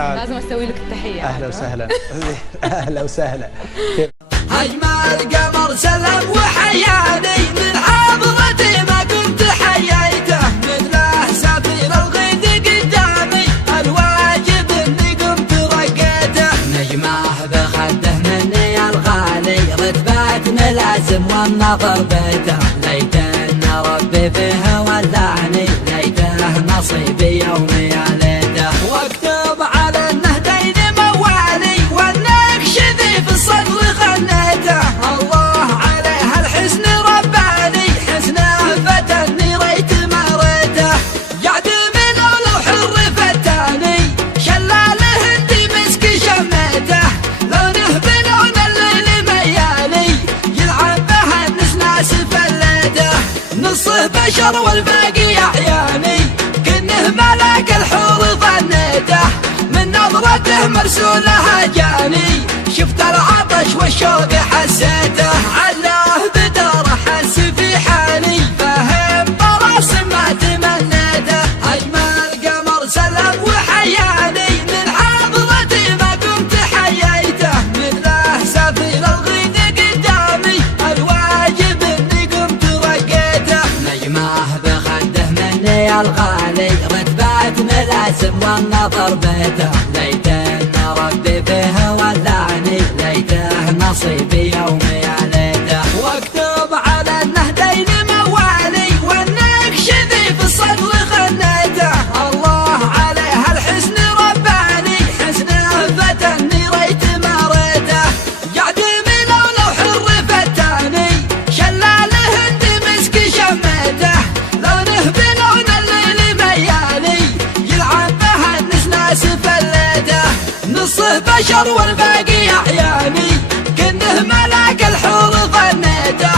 الحال؟ لازم اسوي لك التحيه. اهلا وسهلا. اهلا وسهلا. اجمل قمر سلم وحياني من حضرتي ما كنت حييته، مثله سفير الغيد قدامي الواجب اني قمت رقيته، نجمه بخده مني الغالي رتبتنا لازم والنظر بيته، ليت ان ربي فيه ولعني ليته نصيبي يومي يا ليته، واكتب على النهدين موالي والنقش ذي في الصدر خنيته، الله عليه الحسن رباني حسنه فتني ريت ما ريته، يعدم لو حر فتاني شلاله هندي مسك شميته، لونه بلون الليل ميالي يلعب به النسناس فليته، نصه بشر والباقي احياني كنه ملاك الحور ظنيته، من نظرته مرسوله جاني شفت العطش والشوق حسيته، علاه بدار حس في حالي فهم براس ما تمنيته، اجمل قمر سلم وحياني من حضرتي ما كنت حييته، مثله سفير الغيد قدامي الواجب اني قمت رقيته، نجمه بخده مني الغالي رتبتنا لازم والنظر بيته، ليت ان ربي فيه ولعني ليته نصيبي يومي يا ليته، واكتب على النهدين موالي والنقش ذي في الصدر خنيته، الله عليه الحسن رباني حسنه فتني ريت ما ريته، يعدم لو حر فتاني شلاله هندي مسك شميته، لونه بلون الليل ميالي يلعب به النسناس فليته، نصه بشر والباقي احياني كنه ملاك الحور ظنيته،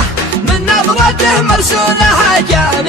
من نظرته مرسوله جاني